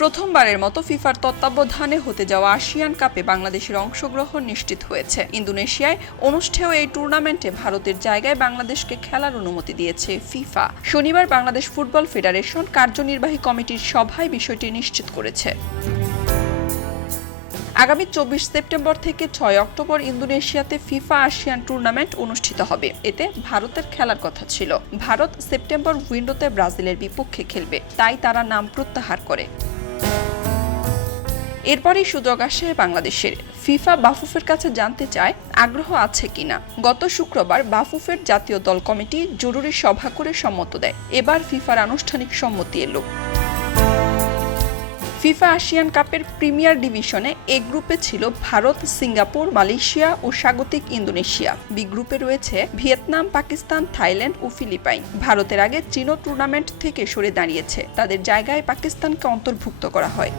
প্রথমবারের মতো ফিফার তত্ত্বাবধানে হতে যাওয়া আসিয়ান কাপে বাংলাদেশের অংশগ্রহণ নিশ্চিত হয়েছে। ইন্দোনেশিয়ায় অনুষ্ঠেয় এই টুর্নামেন্টে ভারতের জায়গায় বাংলাদেশকে খেলার অনুমতি দিয়েছে ফিফা। শনিবার বাংলাদেশ ফুটবল ফেডারেশন কার্যনির্বাহী কমিটির সভায় বিষয়টি নিশ্চিত করেছে। আগামী 24 সেপ্টেম্বর থেকে 6 অক্টোবর ইন্দোনেশিয়াতে ফিফা আসিয়ান টুর্নামেন্ট অনুষ্ঠিত হবে। এতে ভারতের খেলার কথা ছিল। ভারত সেপ্টেম্বর উইন্ডোতে ব্রাজিলের বিপক্ষে খেলবে, তাই তারা নাম প্রত্যাহার করে। এরপরই সুযোগ আসে বাংলাদেশের। ফিফা বাফুফের কাছে জানতে চায় আগ্রহ আছে কিনা। গত শুক্রবার বাফুফের জাতীয় দল কমিটি জরুরি সভা করে সম্মত দেয়। এবার ফিফার আনুষ্ঠানিক সম্মতি এলো। ফিফা আসিয়ান কাপের প্রিমিয়ার ডিভিশনে এ গ্রুপে ছিল ভারত, সিঙ্গাপুর, মালয়েশিয়া ও স্বাগতিক ইন্দোনেশিয়া। বি গ্রুপে রয়েছে ভিয়েতনাম, পাকিস্তান, থাইল্যান্ড ও ফিলিপাইন। ভারতের আগে চীনও টুর্নামেন্ট থেকে সরে দাঁড়িয়েছে। তাদের জায়গায় পাকিস্তানকে অন্তর্ভুক্ত করা হয়।